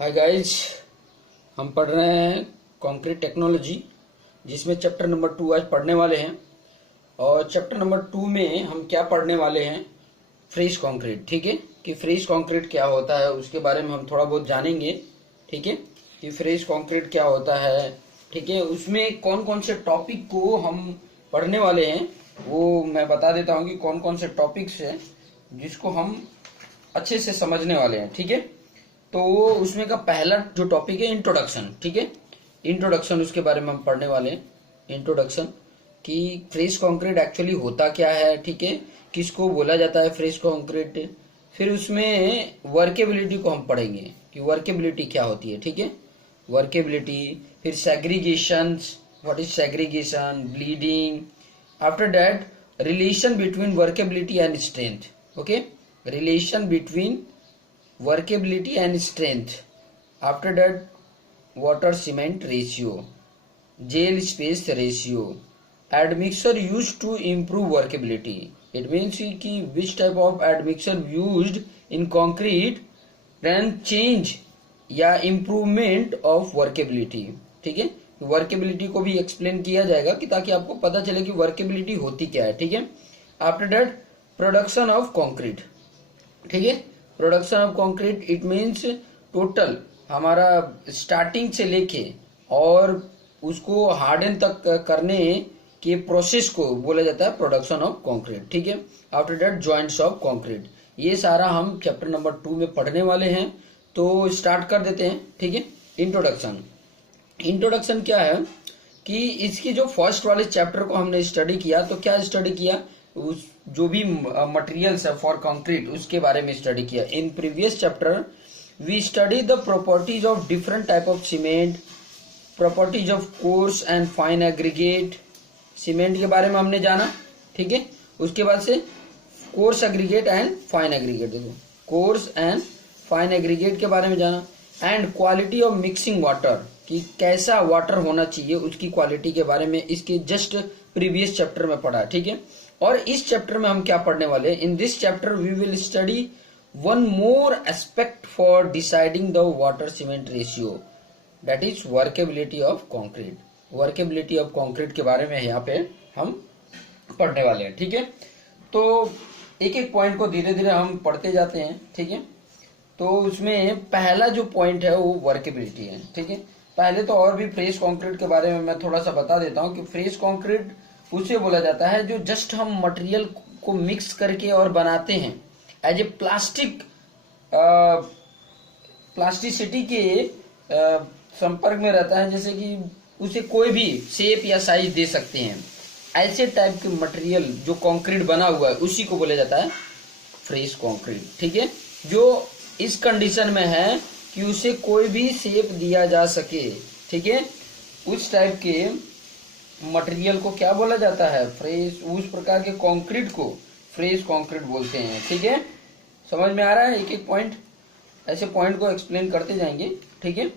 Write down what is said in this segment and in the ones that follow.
Hi guys, हम पढ़ रहे हैं कंक्रीट टेक्नोलॉजी, जिसमें चैप्टर नंबर 2 आज पढ़ने वाले हैं। और चैप्टर नंबर 2 में हम क्या पढ़ने वाले हैं, फ्रेश कंक्रीट। ठीक है, कि फ्रेश कंक्रीट क्या होता है उसके बारे में हम थोड़ा बहुत जानेंगे। ठीक है, कि फ्रेश कंक्रीट क्या होता है। ठीक है, उसमें कौन कौन से टॉपिक को हम पढ़ने वाले हैं वो मैं बता देता हूँ कि कौन कौन से टॉपिक्स हैं जिसको हम अच्छे से समझने वाले हैं। ठीक है, तो वो उसमें का पहला जो टॉपिक है इंट्रोडक्शन। ठीक है, इंट्रोडक्शन उसके बारे में हम पढ़ने वाले हैं। इंट्रोडक्शन कि फ्रेश कंक्रीट एक्चुअली होता क्या है। ठीक है, किसको बोला जाता है फ्रेश कंक्रीट। फिर उसमें वर्केबिलिटी को हम पढ़ेंगे कि वर्केबिलिटी क्या होती है। ठीक है, वर्केबिलिटी। फिर segregation, what is segregation, bleeding. After that relation between workability and strength. Okay, relation between workability and strength. After that, water cement ratio, gel space ratio, admixture used to improve workability. It means कि which type of admixture used in concrete can change या improvement of workability. ठीक है, workability को भी explain किया जाएगा कि ताकि आपको पता चले कि वर्केबिलिटी होती क्या है। ठीक है, after that production of concrete. ठीक है, production of concrete it means total हमारा स्टार्टिंग से लेके और उसको हार्डन तक करने के प्रोसेस को बोला जाता है प्रोडक्शन ऑफ कंक्रीट। ठीक है, after that joints of concrete. ये सारा हम चैप्टर नंबर 2 में पढ़ने वाले हैं, तो स्टार्ट कर देते हैं। ठीक है, इंट्रोडक्शन। इंट्रोडक्शन क्या है कि इसकी जो फर्स्ट वाले चैप्टर को हमने स्टडी किया, तो क्या स्टडी किया, उस जो भी मटेरियल्स है फॉर कंक्रीट उसके बारे में स्टडी किया। In previous chapter we study the properties of different type of cement, properties of coarse and fine aggregate. Cement के बारे में हमने जाना। ठीक है, उसके बाद से coarse aggregate and fine aggregate, देखो कोर्स एंड फाइन एग्रीगेट के बारे में जाना। And quality of mixing water, कि कैसा वाटर होना चाहिए उसकी क्वालिटी के बारे में इसके जस्ट प्रीवियस चैप्टर में पढ़ा। ठीक है, और इस चैप्टर में हम क्या पढ़ने वाले हैं, in this chapter we will study one more aspect for deciding the water cement ratio, that is workability of concrete. Workability of concrete के बारे में यहाँ पे हम पढ़ने वाले हैं। ठीक है, तो एक एक पॉइंट को धीरे धीरे हम पढ़ते जाते हैं। ठीक है, तो उसमें पहला जो पॉइंट है वो वर्केबिलिटी है। ठीक है, पहले तो और भी फ्रेश कंक्रीट के बारे में मैं थोड़ा सा बता देता हूँ कि फ्रेश कंक्रीट उसे बोला जाता है जो जस्ट हम मटेरियल को मिक्स करके और बनाते हैं एज ए प्लास्टिक, प्लास्टिसिटी के संपर्क में रहता है, जैसे कि उसे कोई भी शेप या साइज दे सकते हैं। ऐसे टाइप के मटेरियल जो कंक्रीट बना हुआ है उसी को बोला जाता है फ्रेश कंक्रीट। ठीक है, जो इस कंडीशन में है कि उसे कोई भी शेप दिया जा सके। ठीक है, उस टाइप के मटेरियल को क्या बोला जाता है, फ्रेश। उस प्रकार के कंक्रीट को फ्रेश कंक्रीट बोलते हैं। ठीक है, समझ में आ रहा है, एक एक पॉइंट ऐसे पॉइंट को एक्सप्लेन करते जाएंगे। ठीक है,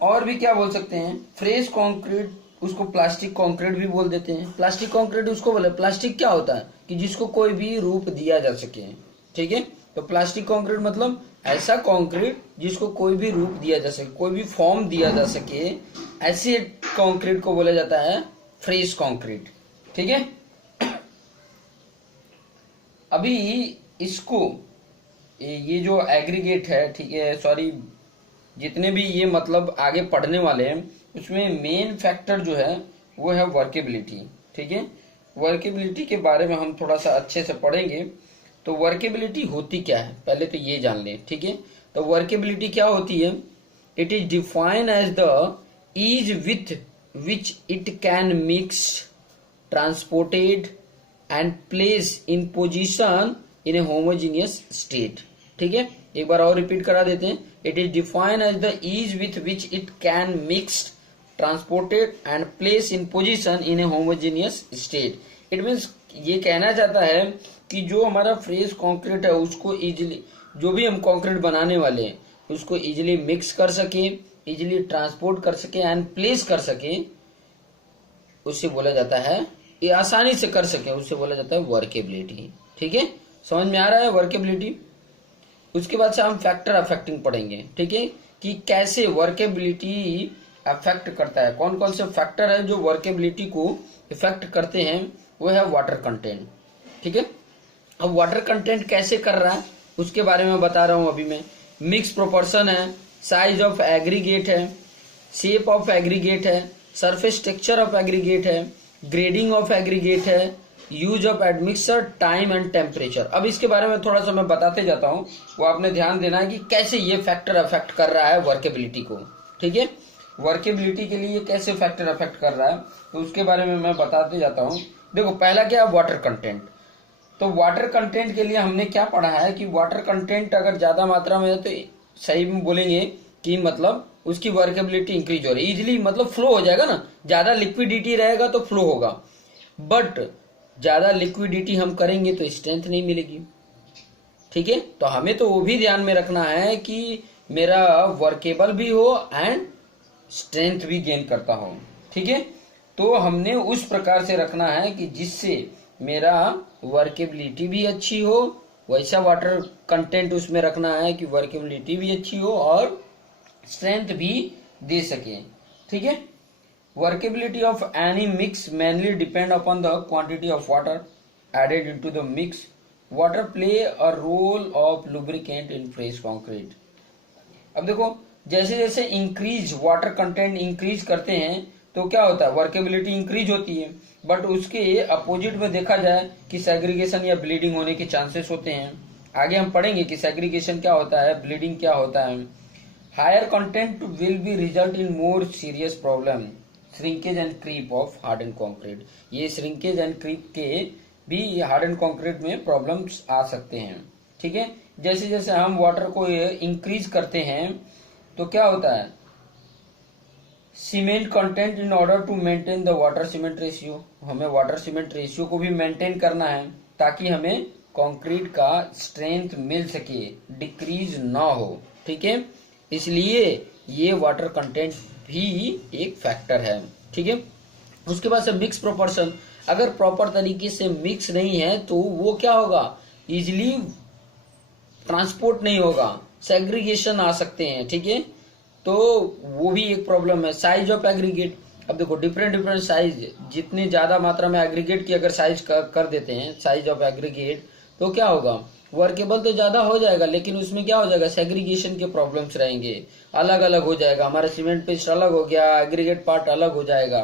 और भी क्या बोल सकते हैं, फ्रेश कंक्रीट उसको प्लास्टिक कंक्रीट भी बोल देते हैं। प्लास्टिक कंक्रीट उसको बोले, प्लास्टिक क्या होता है कि जिसको कोई भी रूप दिया जा सके। ठीक है, तो प्लास्टिक कंक्रीट मतलब ऐसा कंक्रीट जिसको कोई भी रूप दिया जा सके, कोई भी फॉर्म दिया जा सके, ऐसे कंक्रीट को बोला जाता है फ्रेश कंक्रीट। ठीक है, अभी इसको ये जो एग्रीगेट है, ठीक है, सॉरी, जितने भी ये मतलब आगे पढ़ने वाले हैं उसमें मेन फैक्टर जो है वो है वर्केबिलिटी। ठीक है, वर्केबिलिटी के बारे में हम थोड़ा सा अच्छे से पढ़ेंगे। तो वर्केबिलिटी होती क्या है पहले तो ये जान लें। ठीक है, तो वर्केबिलिटी क्या होती है, it is defined as the ease with which it can mix, transported and place in position in a homogeneous state. ठीक है, एक बार और रिपीट करा देते हैं। It is defined as the ease with which it can mix, transported and place in position in a homogeneous state. It means ये कहना चाहता है कि जो हमारा फ्रेश कंक्रीट है उसको इजिली, जो भी हम कंक्रीट बनाने वाले हैं उसको इजिली मिक्स कर सके, इजिली ट्रांसपोर्ट कर सके एंड प्लेस कर सके, उससे बोला जाता है, ये आसानी से कर सके, उससे बोला जाता है वर्केबिलिटी। ठीक है, समझ में आ रहा है वर्केबिलिटी। उसके बाद से हम फैक्टर अफेक्टिंग पढ़ेंगे, ठीक है, कि कैसे वर्केबिलिटी अफेक्ट करता है, कौन कौन से फैक्टर है जो वर्केबिलिटी को इफेक्ट करते हैं। वो है वाटर कंटेंट, ठीक है। अब वाटर कंटेंट कैसे कर रहा है उसके बारे में बता रहा हूं अभी मैं। मिक्स प्रोपोर्शन है, साइज ऑफ एग्रीगेट है, शेप ऑफ एग्रीगेट है, सरफेस टेक्सचर ऑफ एग्रीगेट है, ग्रेडिंग ऑफ एग्रीगेट है, use of admixture, time and temperature. अब इसके बारे में थोड़ा सा मैं बताते जाता हूं, वो आपने ध्यान देना है कि कैसे ये फैक्टर अफेक्ट कर रहा है वर्केबिलिटी को, ठीक है। वर्केबिलिटी के लिए कैसे फैक्टर अफेक्ट कर रहा है तो उसके बारे में मैं बताते जाता हूं। देखो पहला क्या है, वाटर कंटेंट। तो वाटर कंटेंट के लिए हमने क्या पढ़ा है कि वाटर कंटेंट अगर ज्यादा मात्रा में है तो सही में बोलेंगे कि मतलब उसकी वर्केबिलिटी इंक्रीज हो रही है, इजिली मतलब फ्लो हो जाएगा ना। ज्यादा लिक्विडिटी रहेगा तो फ्लो होगा, बट ज्यादा लिक्विडिटी हम करेंगे तो स्ट्रेंथ नहीं मिलेगी, ठीक है। तो हमें तो वो भी ध्यान में रखना है कि मेरा वर्केबल भी हो एंड स्ट्रेंथ भी गेन करता हो, ठीक है। तो हमने उस प्रकार से रखना है कि जिससे मेरा वर्केबिलिटी भी अच्छी हो, वैसा वाटर कंटेंट उसमें रखना है कि वर्केबिलिटी भी अच्छी हो और स्ट्रेंथ भी दे सके, ठीक है। Workability of any mix mainly depend upon the quantity of water added into the mix. Water play a role of lubricant in fresh concrete. अब देखो जैसे जैसे इंक्रीज वाटर कंटेंट इंक्रीज करते हैं तो क्या होता है, वर्केबिलिटी इंक्रीज होती है, बट उसके अपोजिट में देखा जाए कि सेग्रीगेशन या ब्लीडिंग होने के चांसेस होते हैं। आगे हम पढ़ेंगे कि सेग्रीगेशन क्या होता है, ब्लीडिंग क्या होता है। Higher content will be result in more serious problem, shrinkage and creep of harden concrete. ये श्रिंकेज एंड क्रीप के भी हार्डन कंक्रीट में प्रॉब्लम्स आ सकते हैं, ठीक है। जैसे जैसे हम वाटर को इंक्रीज करते हैं तो क्या होता है, cement content in order to maintain the water cement ratio. हमें वाटर सीमेंट रेशियो को भी मेंटेन करना है ताकि हमें कंक्रीट का स्ट्रेंथ मिल सके, डिक्रीज ना हो, ठीक है। इसलिए ये वाटर कंटेंट भी एक फैक्टर है, ठीक है। उसके बाद से मिक्स प्रोपोर्शन, अगर प्रॉपर तरीके से मिक्स नहीं है तो वो क्या होगा, इजिली ट्रांसपोर्ट नहीं होगा, सेग्रीगेशन आ सकते हैं, ठीक है। तो वो भी एक प्रॉब्लम है। साइज ऑफ एग्रीगेट, अब देखो डिफरेंट डिफरेंट साइज, जितनी ज्यादा मात्रा में एग्रीगेट की अगर साइज कर देते हैं, साइज ऑफ एग्रीगेट, तो क्या होगा, वर्केबल तो ज्यादा हो जाएगा लेकिन उसमें क्या हो जाएगा, सेग्रीगेशन के प्रॉब्लम्स रहेंगे, अलग अलग हो जाएगा, हमारा सीमेंट पेस्ट अलग हो गया, एग्रीगेट पार्ट अलग हो जाएगा,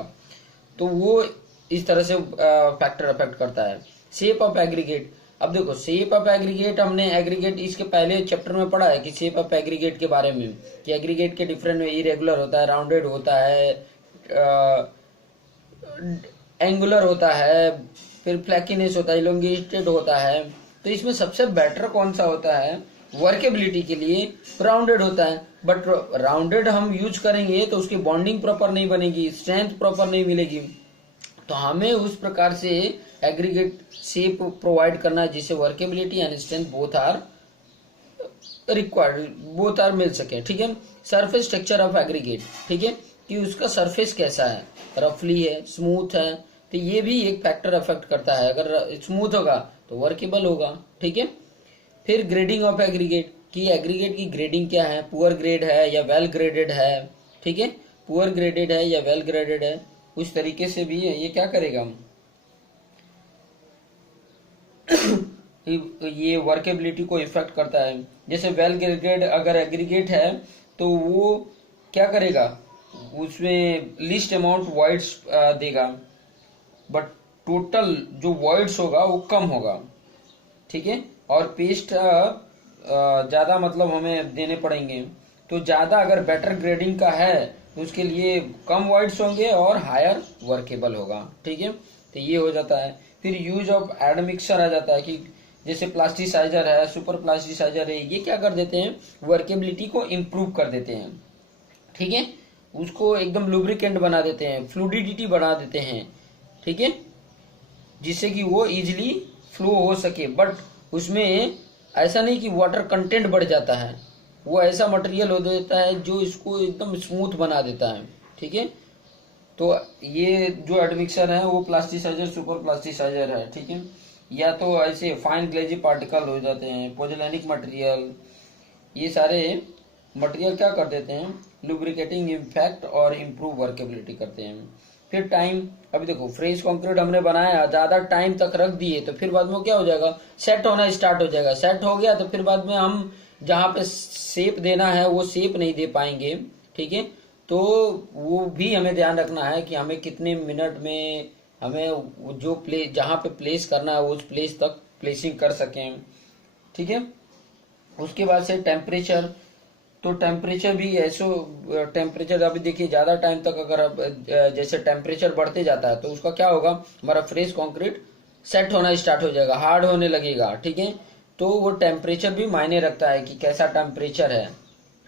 तो वो इस तरह से फैक्टर अफेक्ट करता है। शेप ऑफ एग्रीगेट, अब देखो शेप ऑफ एग्रीगेट हमने एग्रीगेट इसके पहले चैप्टर में पढ़ा है कि शेप ऑफ एग्रीगेट के बारे में, कि एग्रीगेट के डिफरेंट इरेगुलर होता है, राउंडेड होता है, एंगुलर होता है, फिर फ्लैकीनेस होता है, इलोंगेटेड होता है। तो इसमें सबसे बेटर कौन सा होता है वर्केबिलिटी के लिए, राउंडेड होता है। बट राउंडेड हम यूज करेंगे तो उसकी बॉन्डिंग प्रॉपर नहीं बनेगी, स्ट्रेंथ प्रॉपर नहीं मिलेगी। तो हमें उस प्रकार से एग्रीगेट शेप प्रोवाइड करना है जिससे workability and strength both are required, both are मिल सके, ठीक है। सरफेस टेक्सचर ऑफ एग्रीगेट, ठीक है, कि उसका सरफेस कैसा है, रफली है, स्मूथ है, तो ये भी एक फैक्टर अफेक्ट करता है। अगर स्मूथ होगा तो वर्केबल होगा, ठीक है। फिर ग्रेडिंग ऑफ एग्रीगेट, कि एग्रीगेट की ग्रेडिंग क्या है, पुअर ग्रेड है या वेल ग्रेडेड है, ठीक है, पुअर ग्रेडेड है या वेल ग्रेडेड है, उस तरीके से भी ये क्या करेगा ये वर्केबिलिटी को इफेक्ट करता है। जैसे वेल ग्रेडेड अगर एग्रीगेट है तो वो क्या करेगा, उसमें लिस्ट अमाउंट वॉइड्स देगा, बट टोटल जो वॉइड्स होगा वो कम होगा, ठीक है। और पेस्ट ज्यादा मतलब हमें देने पड़ेंगे, तो ज्यादा अगर बेटर ग्रेडिंग का है तो उसके लिए कम वॉइड्स होंगे और हायर वर्केबल होगा, ठीक है। तो ये हो जाता है। फिर यूज ऑफ एडमिक्सर आ जाता है, कि जैसे प्लास्टिसाइजर है, सुपर प्लास्टिसाइजर है, ये क्या कर देते हैं, वर्केबिलिटी को इम्प्रूव कर देते हैं, ठीक है, उसको एकदम लुब्रिकेंट बना देते हैं, फ्लूडिडिटी बढ़ा देते हैं, ठीक है, जिससे कि वो इजिली फ्लो हो सके। बट उसमें ऐसा नहीं कि वाटर कंटेंट बढ़ जाता है, वो ऐसा मटेरियल हो देता है जो इसको एकदम स्मूथ बना देता है, ठीक है। तो ये जो एडमिक्सर है वो प्लास्टिसाइजर, सुपर प्लास्टिसाइजर है, ठीक है। या तो ऐसे फाइन ग्लेजी पार्टिकल हो जाते हैं, पोजेलेनिक मटेरियल, ये सारे मटेरियल क्या कर देते हैं, लुब्रिकेटिंग इफेक्ट और इम्प्रूव वर्केबिलिटी करते हैं। फिर टाइम, अभी देखो फ्रेश कंक्रीट हमने बनाया, ज्यादा टाइम तक रख दिए तो फिर बाद में क्या हो जाएगा, सेट होना स्टार्ट हो जाएगा। सेट हो गया तो फिर बाद में हम जहां पे शेप देना है वो शेप नहीं दे पाएंगे, ठीक है। तो वो भी हमें ध्यान रखना है कि हमें कितने मिनट में हमें जो प्लेस जहां पे प्लेस करना है उस प्लेस तक प्लेसिंग कर सकें, ठीक है। उसके बाद से टेम्परेचर, तो टेम्परेचर भी ऐसो टेम्परेचर अभी देखिए ज्यादा टाइम तक अगर अब जैसे टेम्परेचर बढ़ते जाता है तो उसका क्या होगा, हमारा फ्रेश कंक्रीट सेट होना स्टार्ट हो जाएगा, हार्ड होने लगेगा, ठीक है। तो वो टेम्परेचर भी मायने रखता है कि कैसा टेम्परेचर है।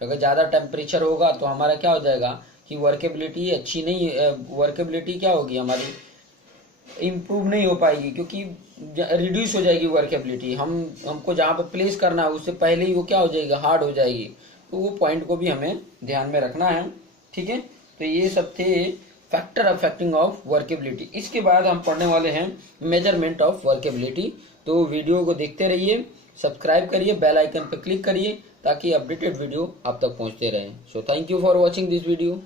अगर ज्यादा टेम्परेचर होगा तो हमारा क्या हो जाएगा कि वर्केबिलिटी अच्छी नहीं, वर्केबिलिटी क्या होगी हमारी, इम्प्रूव नहीं हो पाएगी, क्योंकि रिड्यूस हो जाएगी वर्केबिलिटी। हमको जहां पे प्लेस करना है उससे पहले ही वो क्या हो जाएगी, हार्ड हो जाएगी। तो वो पॉइंट को भी हमें ध्यान में रखना है, ठीक है। तो ये सब थे फैक्टर अफेक्टिंग ऑफ वर्केबिलिटी। इसके बाद हम पढ़ने वाले हैं मेजरमेंट ऑफ वर्केबिलिटी। तो वीडियो को देखते रहिए, सब्सक्राइब करिए, बेल आइकन पर क्लिक करिए ताकि अपडेटेड वीडियो आप तक पहुंचते रहे। So thank you for watching this video.